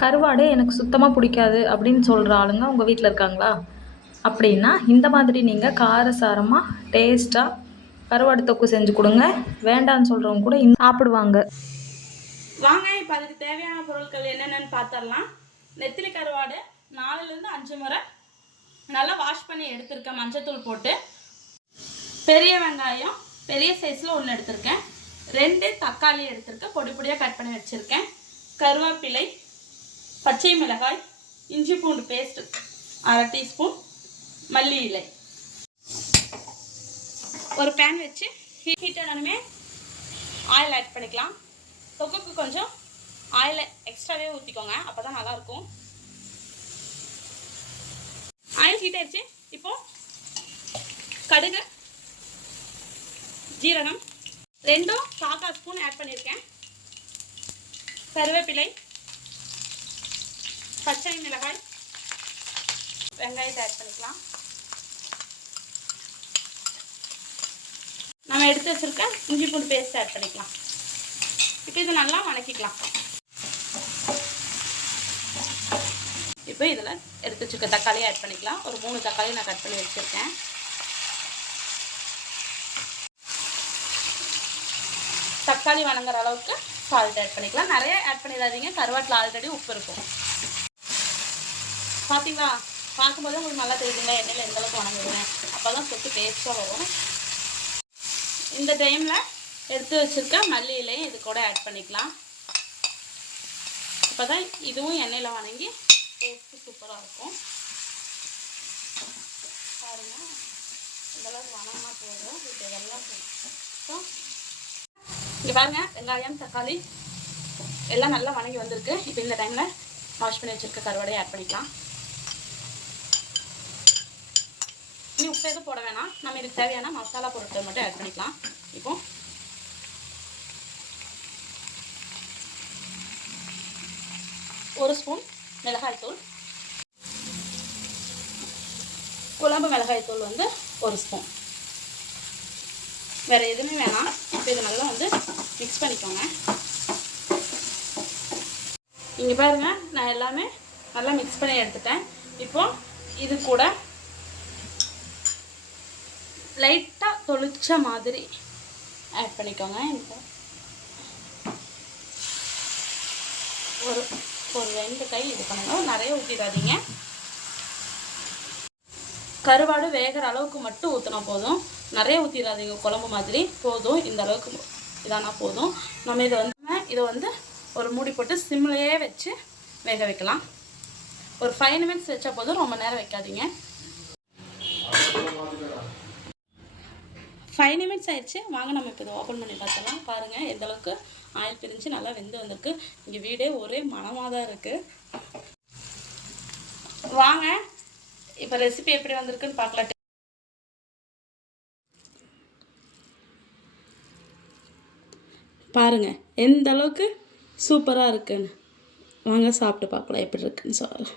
கருவாடு எனக்கு சுத்தமாக பிடிக்காது அப்படின்னு சொல்கிற ஆளுங்க உங்கள் வீட்டில் இருக்காங்களா? அப்படின்னா இந்த மாதிரி நீங்கள் காரசாரமாக டேஸ்ட்டாக கருவாடு தொக்கு செஞ்சு கொடுங்க. வேண்டான்னு சொல்கிறவங்க கூட இன்னும் சாப்பிடுவாங்க. வாங்க இப்போ அதுக்கு தேவையான பொருட்கள் என்னென்னு பார்த்துடலாம் நெத்திலி கருவாடு நாலுலேருந்து அஞ்சு முறை நல்லா வாஷ் பண்ணி எடுத்திருக்கேன் மஞ்சத்தூள் போட்டு பெரிய வெங்காயம் பெரிய சைஸில் ஒன்று எடுத்திருக்கேன். ரெண்டு தக்காளி எடுத்திருக்கேன். பொடி பொடியாக கட் பண்ணி வச்சுருக்கேன். கருவேப்பிலை பச்சை மிளகாய் இஞ்சி பூண்டு பேஸ்ட் அரை டீஸ்பூன் மல்லி இலை. ஒரு பேன் வச்சு ஹீட் ஆயில் ஆட் பண்ணிக்கலாம். தொக்குக்கு கொஞ்சம் ஆயிலை எக்ஸ்ட்ராவே ஊற்றிக்கோங்க அப்போ தான் நல்லாயிருக்கும். ஆயில் ஹீட் ஆயிடுச்சு. இப்போ கடுகு ஜீரகம் ரெண்டும் காக்கா ஸ்பூன் ஆட் பண்ணியிருக்கேன். கருவேப்பிலை பச்சை மிளகாய் வெங்காயத்தை ஆட் பண்ணிக்கலாம். நம்ம எடுத்து வச்சுருக்க இஞ்சி பூண்டு பேஸ்ட் ஆட் பண்ணிக்கலாம். இப்போ இதை நல்லா வணக்கிக்கலாம். இப்போ இதில் எடுத்து வச்சுருக்க தக்காளி ஆட் பண்ணிக்கலாம். ஒரு மூணு தக்காளி நான் கட் பண்ணி வச்சுருக்கேன். தக்காளி வணங்குற அளவுக்கு சால்ட் ஆட் பண்ணிக்கலாம். நிறைய ஆட் பண்ணிடாதீங்க. கருவாட்டில் ஆல்ரெடி உப்பு இருக்கும். பார்த்தீங்களா பார்க்கும்போது உங்களுக்கு நல்லா தெரியுதுங்களா எண்ணெயில் எந்தளவுக்கு வணங்குங்க அப்போ தான் சொத்து டேஸ்ட்டாக வரும். இந்த டைமில் எடுத்து வச்சுருக்க மல்லி இலையும் இது கூட ஆட் பண்ணிக்கலாம். அப்போ தான் இதுவும் எண்ணெயில் வணங்கி டேஸ்ட்டு சூப்பராக இருக்கும். பாருங்கள் இதெல்லாம் வணங்கினா போதும். இப்போ இதெல்லாம் இங்கே பாருங்கள் வெங்காயம் தக்காளி எல்லாம் நல்லா வணங்கி வந்திருக்கு. இப்போ இந்த டைமில் வாஷ் பண்ணி வச்சுருக்க கருவாடையை ஆட் பண்ணிக்கலாம். இனி உப்பு எதுவும் போட வேணாம். நம்ம இதுக்கு தேவையான மசாலா பொருட்கள் மட்டும் ஆட் பண்ணிக்கலாம். இப்போ ஒரு ஸ்பூன் மிளகாய் தூள். குழம்பு மிளகாய் தூள் வந்து ஒரு ஸ்பூன். வேறு எதுவுமே வேணாம். இப்போ இது நல்லா வந்து மிக்ஸ் பண்ணிக்கோங்க. இங்கே பாருங்கள் நான் எல்லாமே நல்லா மிக்ஸ் பண்ணி எடுத்துட்டேன். இப்போது இது கூட லைட்டாக தொளிச்ச மாதிரி ஆட் பண்ணிக்கோங்க. எனக்கு ஒரு ஒரு ரெண்டு கை இது பண்ணுங்க. நிறைய ஊற்றிடாதீங்க கருவாடு வேகிற அளவுக்கு மட்டும் ஊற்றினா போதும். நிறைய ஊற்றிடாதீங்க குழம்பு மாதிரி போதும். இந்த அளவுக்கு இதானா போதும். நம்ம இதை வந்து இதை வந்து ஒரு மூடி போட்டு சிம்லேயே வச்சு வேக வைக்கலாம். ஒரு ஃபைவ் மினிட்ஸ் வச்சா போதும். ரொம்ப நேரம் வைக்காதீங்க. ஃபைவ் நிமிட்ஸ் ஆயிடுச்சு. வாங்க நம்ம இப்போ இதை ஓப்பன் பண்ணி பார்த்தலாம் பாருங்கள் எந்த அளவுக்கு ஆயில் பிரிஞ்சு நல்லா வெந்து வந்திருக்கு. இங்கே வீடே ஒரே மனமாக தான் இருக்குது வாங்க இப்போ ரெசிபி எப்படி வந்திருக்குன்னு பார்க்கலாம். பாருங்கள் எந்த அளவுக்கு சூப்பராக இருக்குன்னு. வாங்க சாப்பிட்டு பார்க்கலாம் எப்படி இருக்குன்னு சொல்லலாம்.